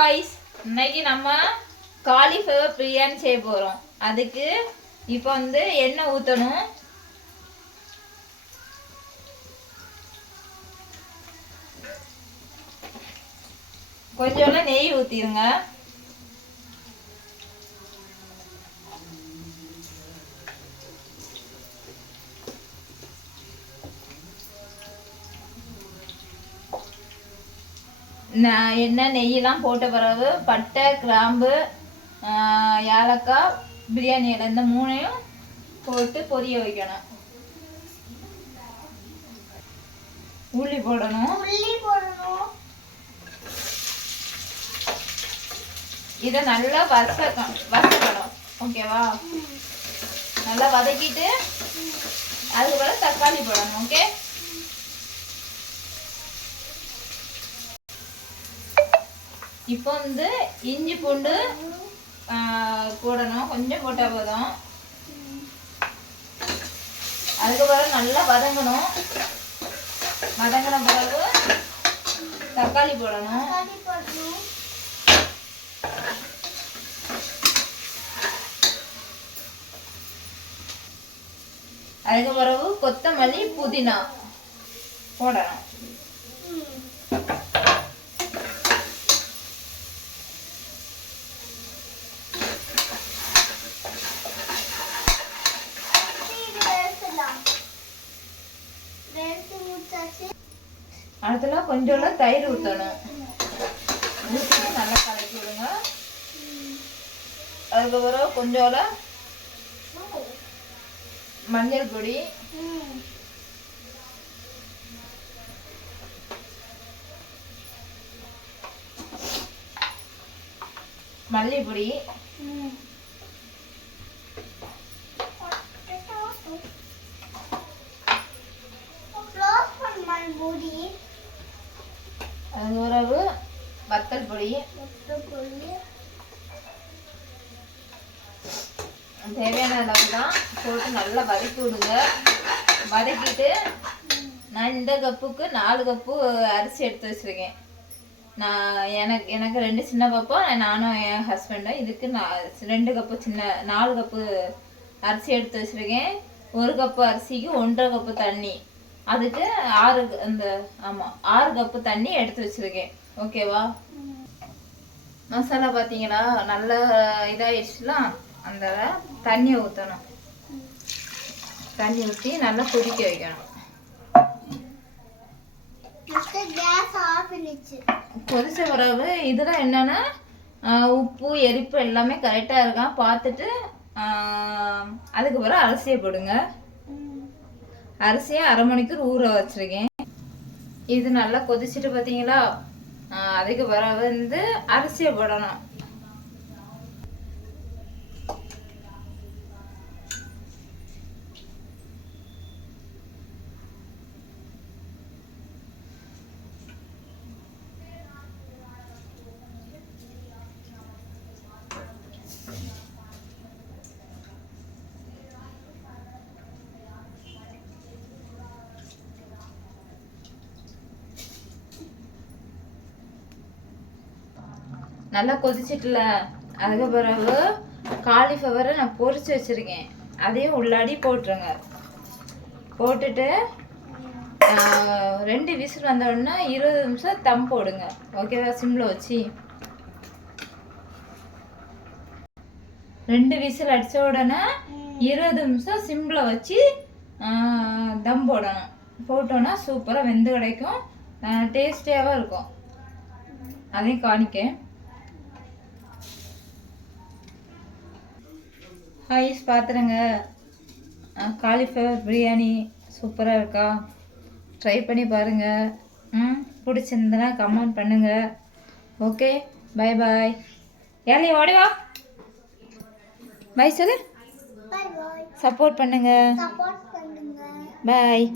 Guys, இன்னைக்கு நம்ம cauliflower biryani செய்ய போகிறோம். அதுக்கு இப்போ எண்ணெய் ஊற்றணும். கொஞ்சம் நெய் ஊற்றிடுங்க. எண்ணெய் நெய்யெல்லாம் போட்ட பிறகு பட்டை, கிராம்பு, ஏலக்காய், பிரியாணி இலை இந்த மூணையும் போட்டு பொரிய வைக்கணும். உள்ளி போடணும். இதை நல்லா வதக்கணும். ஓகேவா? நல்லா வதக்கிட்டு அதுக்கு பிறகு தக்காளி போடணும். ஓகே, இப்போ இஞ்சி பூண்டு போடணும். கொஞ்சம் போட்டால் போதும். அதுக்கப்புறம் நல்லா வதங்கணும். வதங்கின பிறகு தக்காளி போடணும். அதுக்கு பிறகு கொத்தமல்லி, புதினா போடணும். அடுத்துல கொஞ்சோட தயிர் ஊற்றணும். ஊற்றிட்டு நல்லா கலக்கி விடுங்க. அதுக்கப்புறம் கொஞ்சோட மஞ்சள் பொடி, மல்லிப்பொடி, அதுக்கு வத்தல் பொடி, தேவையான அளவு தான் போட்டு நல்லா வதக்கி விடுங்க. வதக்கிட்டு நான் இந்த கப்புக்கு 4 கப்பு அரிசி எடுத்து வச்சுருக்கேன். எனக்கு 2 சின்ன பாப்பா, நானும் என் ஹஸ்பண்டும். இதுக்கு 2 கப்பு 4 கப்பு அரிசி எடுத்து வச்சுருக்கேன். 1 கப்பு அரிசிக்கு 1.5 கப்பு தண்ணி. அதுக்கு 6 கப்பு தண்ணி எடுத்து வச்சுருக்கேன். ஓகேவா? மசாலா பார்த்தீங்களா நல்லா இதாகிடுச்சுலாம். அந்த தண்ணியை ஊற்றணும். தண்ணி ஊற்றி நல்லா கொதிக்க வைக்கணும். கொதிச்ச பிறகு இதில் என்னென்னா உப்பு, எரிப்பு எல்லாமே கரெக்டாக இருக்கான் பார்த்துட்டு அதுக்கு பிறகு அரிசியை போடுங்க. அரிசியை அரை மணிக்கூர் ஊற வச்சுருக்கேன். இது நல்லா கொதிச்சுட்டு பார்த்தீங்களா? அதுக்கு பிறகு அரிசியை போடணும். நல்லா கொதிச்சிட்டுல, அதுக்கு பிறகு காலிஃப்ளவரை நான் பொரிச்சு வச்சுருக்கேன். அதையும் உள்ளாடி போட்டுருங்க. போட்டுட்டு 2 விசில் வந்த உடனே 20 நிமிஷம் தம் போடுங்க. ஓகேவா? சிம்மில் வச்சு 2 விசில் அடித்த உடனே 20 நிமிஷம் சிம்மில் வச்சு தம் போடணும். போட்டோன்னா சூப்பராக வெந்து கிடைக்கும். டேஸ்டியாகவும் இருக்கும். அதையும் காணிக்கேன். ஹாய்ஸ், பார்த்துருங்க. காலிஃப்ளவர் பிரியாணி சூப்பராக இருக்கா? ட்ரை பண்ணி பாருங்கள். பிடிச்சிருந்தனா கமெண்ட் பண்ணுங்கள். ஓகே, பாய் பாய். ஏழை ஓடிவா, பாய் சொல்லு. சப்போர்ட் பண்ணுங்கள். பாய்.